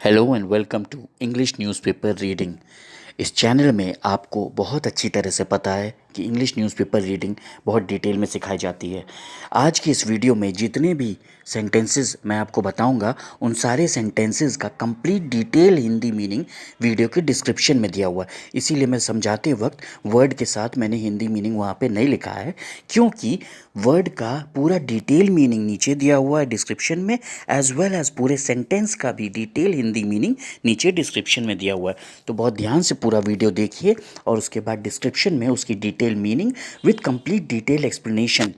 Hello and welcome to English newspaper reading. इस channel में आपको बहुत अच्छी तरह से पता है कि इंग्लिश न्यूज़पेपर रीडिंग बहुत डिटेल में सिखाई जाती है। आज की इस वीडियो में जितने भी सेंटेंसेस मैं आपको बताऊंगा उन सारे सेंटेंसेस का complete detail Hindi meaning video के डिस्क्रिप्शन में दिया हुआ है। इसीलिए मैं समझाते वक्त वर्ड के साथ मैंने हिंदी मीनिंग वहाँ पे नहीं लिखा है, क्योंकि वर्ड का पूरा डिटेल मीनिंग नीचे दिया हुआ है डिस्क्रिप्शन में, एज वेल एज पूरे सेंटेंस का भी डिटेल हिंदी मीनिंग नीचे डिस्क्रिप्शन में दिया हुआ है। तो बहुत ध्यान से पूरा वीडियो देखिए और उसके बाद डिस्क्रिप्शन में उसकी detail meaning with complete detail explanation.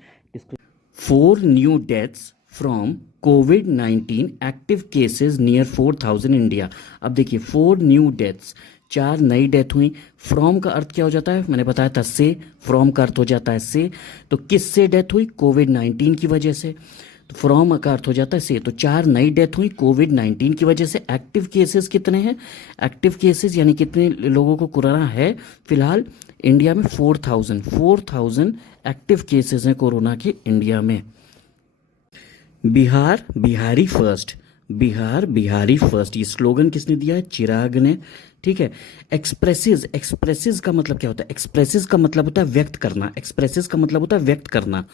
4 new deaths from COVID-19 active cases near 4,000 India. अब देखिए 4 new deaths, 4 नई डेथ हुई। फ्रॉम का अर्थ क्या हो जाता है, मैंने बताया था से। फ्रॉम का अर्थ हो जाता है से। तो किससे डेथ हुई, कोविड-19 की वजह से। तो फ्रॉम का अर्थ हो जाता है से। तो 4 नई डेथ हुई कोविड-19 की वजह से। एक्टिव केसेस कितने हैं, एक्टिव केसेस यानी कितने लोगों को कोरोना है फिलहाल इंडिया में, 4,000 एक्टिव केसेस हैं कोरोना के इंडिया में। बिहार बिहारी फर्स्ट, बिहार बिहारी फर्स्ट, ये स्लोगन किसने दिया है, चिराग ने। ठीक है। एक्सप्रेसिस, एक्सप्रेसिस का मतलब क्या होता है, एक्सप्रेसिस का मतलब होता है व्यक्त करना, एक्सप्रेसिस का मतलब होता है व्यक्त करना।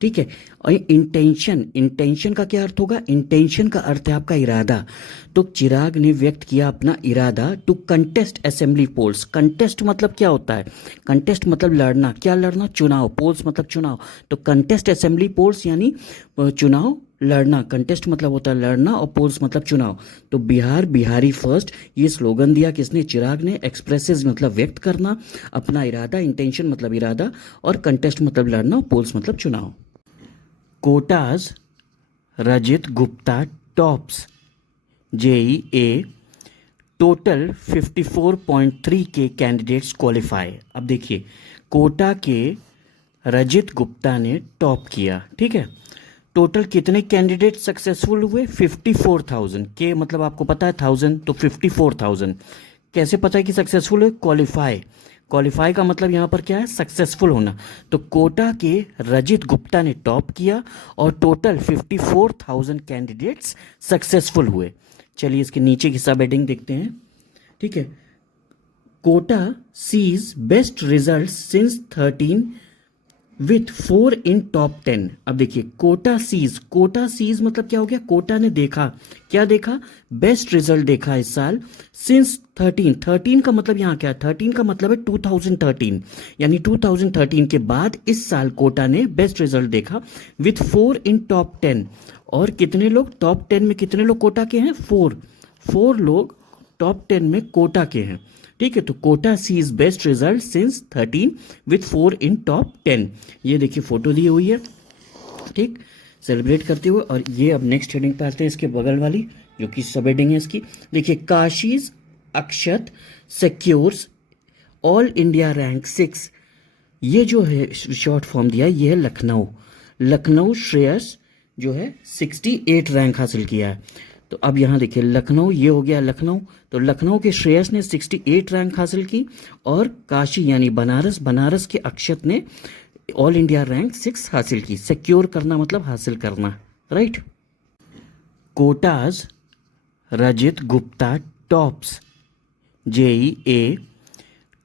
ठीक है। और इंटेंशन, इंटेंशन का क्या अर्थ होगा, इंटेंशन का अर्थ है आपका इरादा। तो चिराग ने व्यक्त किया अपना इरादा to contest assembly polls. Contest मतलब क्या होता है, कंटेस्ट मतलब लड़ना, क्या लड़ना, चुनाव, पोल्स मतलब चुनाव। तो कंटेस्ट असेंबली पोल्स यानी चुनाव लड़ना। कंटेस्ट मतलब होता है लड़ना और पोल्स मतलब चुनाव। तो बिहार बिहारी फर्स्ट, ये स्लोगन दिया किसने, चिराग ने। एक्सप्रेसेस मतलब व्यक्त करना अपना इरादा, इंटेंशन मतलब इरादा, और कंटेस्ट मतलब लड़ना और पोल्स मतलब चुनाव। Kota's Rajit Gupta tops JEA, total 54.3 के कैंडिडेट्स क्वालिफाई। अब देखिए कोटा के रजित गुप्ता ने टॉप किया। ठीक है। टोटल कितने कैंडिडेट सक्सेसफुल हुए, 54,000 के, मतलब आपको पता है 1000, तो 54,000। कैसे पता है कि सक्सेसफुल हुए, क्वालिफाई। क्वालिफाई का मतलब यहाँ पर क्या है, सक्सेसफुल होना। तो कोटा के रजित गुप्ता ने टॉप किया और टोटल 54,000 कैंडिडेट्स सक्सेसफुल हुए। चलिए इसके नीचे की सब हेडिंग देखते हैं। ठीक है। Kota sees best result since 13 with 4 in top 10। अब देखिए कोटा सीज, कोटा सीज मतलब क्या हो गया, कोटा ने देखा, क्या देखा, बेस्ट रिजल्ट देखा इस साल सिंस 13। 13 का मतलब यहाँ क्या है, 13 का मतलब है 2013, यानी 2013 के बाद इस साल कोटा ने बेस्ट रिजल्ट देखा विथ 4 इन टॉप 10। और कितने लोग टॉप 10 में, कितने लोग कोटा के हैं, 4 लोग टॉप 10 में कोटा के हैं। ठीक है। तो Kota sees best result since 13 with 4 in top 10। ये देखिए फोटो दी हुई है, ठीक, सेलिब्रेट करते हुए। और ये अब नेक्स्ट हेडिंग पे आते हैं, इसके बगल वाली जो कि सब हेडिंग है इसकी। देखिए काशीज अक्षत सिक्योर्स ऑल इंडिया रैंक 6। ये जो है शॉर्ट फॉर्म दिया है, ये है लखनऊ। लखनऊ श्रेयस जो है 68 रैंक हासिल किया है। तो अब यहाँ देखिए लखनऊ, ये हो गया लखनऊ। तो लखनऊ के श्रेयस ने 68 रैंक हासिल की और काशी यानी बनारस, बनारस के अक्षत ने ऑल इंडिया रैंक 6 हासिल की। सिक्योर करना मतलब हासिल करना, right. Kota's Rajit Gupta tops JEA,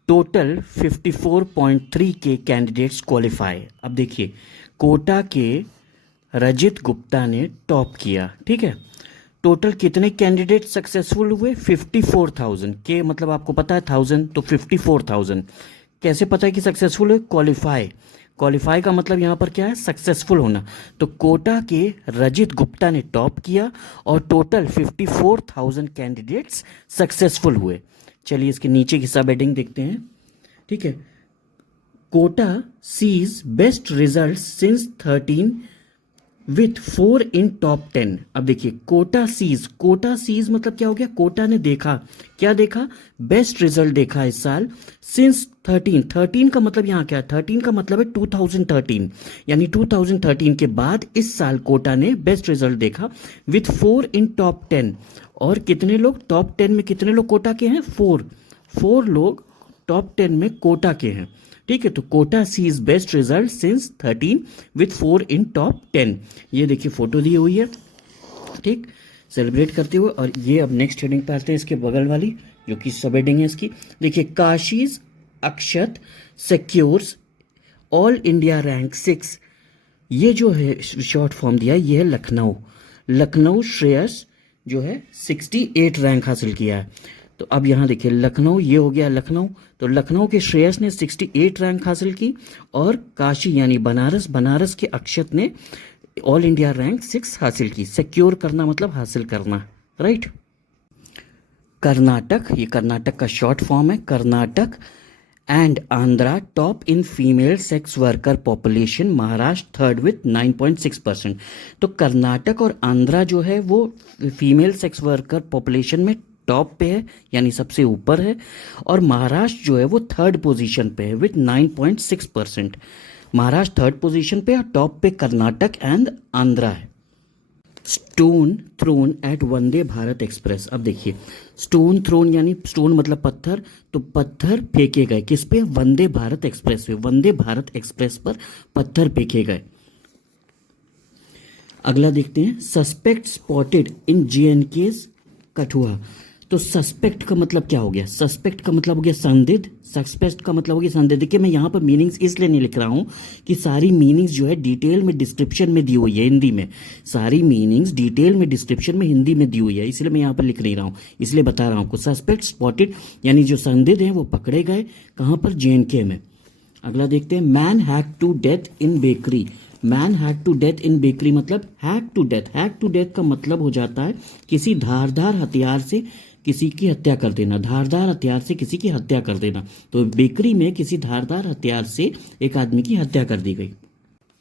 total 54.3 के कैंडिडेट्स क्वालिफाई। अब देखिए कोटा के रजित गुप्ता ने टॉप किया। ठीक है। टोटल कितने कैंडिडेट सक्सेसफुल हुए, 54,000 के, मतलब आपको पता है 1000, तो 54,000। कैसे पता है कि सक्सेसफुल हुए, क्वालिफाई। क्वालिफाई का मतलब यहाँ पर क्या है, सक्सेसफुल होना। तो कोटा के रजित गुप्ता ने टॉप किया और टोटल 54,000 कैंडिडेट्स सक्सेसफुल हुए। चलिए इसके नीचे की सब हेडिंग देखते हैं। ठीक है। Kota sees best result since 13 with 4 in top 10। अब देखिए कोटा सीज, कोटा सीज मतलब क्या हो गया, कोटा ने देखा, क्या देखा, बेस्ट रिजल्ट देखा इस साल सिंस 13। 13 का मतलब यहाँ क्या है, 13 का मतलब है 2013, यानी 2013 के बाद इस साल कोटा ने बेस्ट रिजल्ट देखा विथ 4 इन टॉप 10। और कितने लोग टॉप 10 में, कितने लोग कोटा के हैं, 4 लोग टॉप 10 में कोटा के हैं। ठीक है। तो Kota sees best result since 13 with 4 in top 10। ये देखिए फोटो दी हुई है, ठीक, सेलिब्रेट करते हुए। और ये अब नेक्स्ट हेडिंग पे आते हैं, इसके बगल वाली जो कि सब हेडिंग है इसकी। देखिए, काशीज अक्षत सिक्योर्स ऑल इंडिया रैंक 6। ये जो है शॉर्ट फॉर्म दिया है, ये है लखनऊ। लखनऊ श्रेयस जो है 68 रैंक हासिल किया है। तो अब यहाँ देखिए, लखनऊ ये हो गया लखनऊ, तो लखनऊ के श्रेयस ने 68 रैंक हासिल की, और काशी यानी बनारस, बनारस के अक्षत ने ऑल इंडिया रैंक 6 हासिल की। सिक्योर करना मतलब हासिल करना, राइट। कर्नाटक, ये कर्नाटक का शॉर्ट फॉर्म है, Karnataka and Andhra top in female sex worker population, Maharashtra third with 9.6%। तो कर्नाटक और आंध्रा जो है वो फीमेल सेक्स वर्कर पॉपुलेशन में टॉप पे है, यानी सबसे ऊपर है, और महाराष्ट्र जो है वो थर्ड पोजीशन पे है विथ 9.6%। महाराष्ट्र थर्ड पोजीशन पे और टॉप पे कर्नाटक एंड आंध्रा है। Stone throne eight Vande Bharat express. अब देखिए, स्टोन थ्रोन यानी स्टोन मतलब पत्थर, तो पत्थर फेंके गए किस पे? वंदे भारत एक्सप्रेस पे। वंदे भारत एक्सप्रेस पर पत्थर फेंके गए। अगला देखते हैं, suspect spotted in JNK Kathua. तो सस्पेक्ट का मतलब क्या हो गया? सस्पेक्ट का मतलब हो गया संदिग्ध, सस्पेक्ट का मतलब हो गया संदिग्ध। देखिए, मैं यहाँ पर मीनिंग्स इसलिए नहीं लिख रहा हूँ कि सारी मीनिंग्स जो है डिटेल में डिस्क्रिप्शन में दी हुई है हिंदी में, सारी मीनिंग्स डिटेल में डिस्क्रिप्शन में हिंदी में दी हुई है, इसलिए मैं यहाँ पर लिख नहीं रहा हूँ, इसलिए बता रहा हूँ आपको। सस्पेक्ट स्पॉटेड यानी जो संदिग्ध हैं वो पकड़े गए, कहाँ पर? JNK में। अगला देखते हैं, man hack to death in bakery. Man hack to death in bakery मतलब hack to death. Hack to death का मतलब हो जाता है किसी धारदार हथियार से किसी की हत्या कर देना, धारदार हथियार से किसी की हत्या कर देना। तो बेकरी में किसी धारदार हथियार से एक आदमी की हत्या कर दी गई।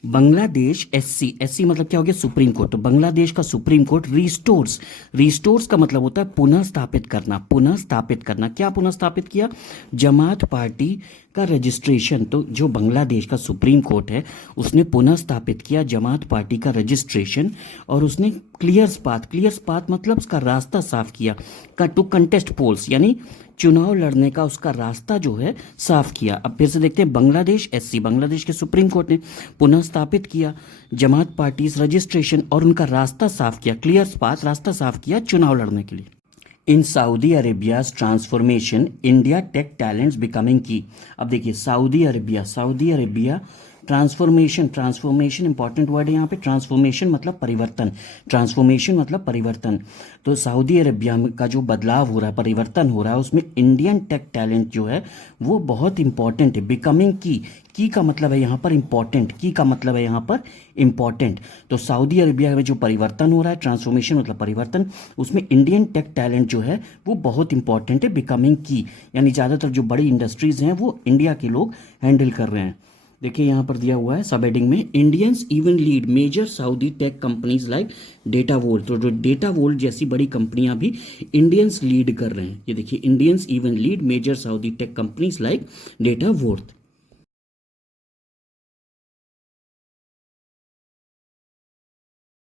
बांग्लादेश SC मतलब क्या हो गया? Supreme court. तो बांग्लादेश का सुप्रीम कोर्ट रिस्टोर्स का मतलब होता है पुनः स्थापित करना, पुनः स्थापित करना। क्या पुनः स्थापित किया? जमात पार्टी का रजिस्ट्रेशन। तो जो बांग्लादेश का सुप्रीम कोर्ट है उसने पुनः स्थापित किया जमात पार्टी का रजिस्ट्रेशन, और उसने क्लियर पाथ मतलब उसका रास्ता साफ किया। टू कंटेस्ट पोल्स यानी चुनाव लड़ने का उसका रास्ता जो है साफ किया। अब फिर से देखते हैं, बांग्लादेश SC, बांग्लादेश के सुप्रीम कोर्ट ने पुनः स्थापित किया जमात पार्टीज रजिस्ट्रेशन और उनका रास्ता साफ किया, क्लियर पाथ, रास्ता साफ किया चुनाव लड़ने के लिए। In Saudi Arabia's transformation, India tech talents becoming की। अब देखिए, Saudi Arabia transformation important word है यहाँ पे। ट्रांसफॉर्मेशन मतलब परिवर्तन। तो सऊदी अरेबिया का जो बदलाव हो रहा है, परिवर्तन हो रहा है, उसमें इंडियन टेक टैलेंट जो है वो बहुत इंपॉर्टेंट है। बिकमिंग की का मतलब है यहाँ पर इंपॉर्टेंट, की का मतलब है यहाँ पर इंपॉर्टेंट। तो सऊदी अरेबिया में जो परिवर्तन हो रहा है, ट्रांसफॉर्मेशन मतलब परिवर्तन, उसमें इंडियन टेक टैलेंट जो है वो बहुत इंपॉर्टेंट है। बिकमिंग की यानी ज़्यादातर जो बड़ी इंडस्ट्रीज हैं वो इंडिया के लोग हैंडल कर रहे हैं। देखिए, यहाँ पर दिया हुआ है सब हेडिंग में, Indians even lead major Saudi tech companies like data vault. तो जो डेटा वोल्ट जैसी बड़ी कंपनियां भी इंडियंस लीड कर रहे हैं। ये देखिए, Indians even lead major Saudi tech companies like data volt.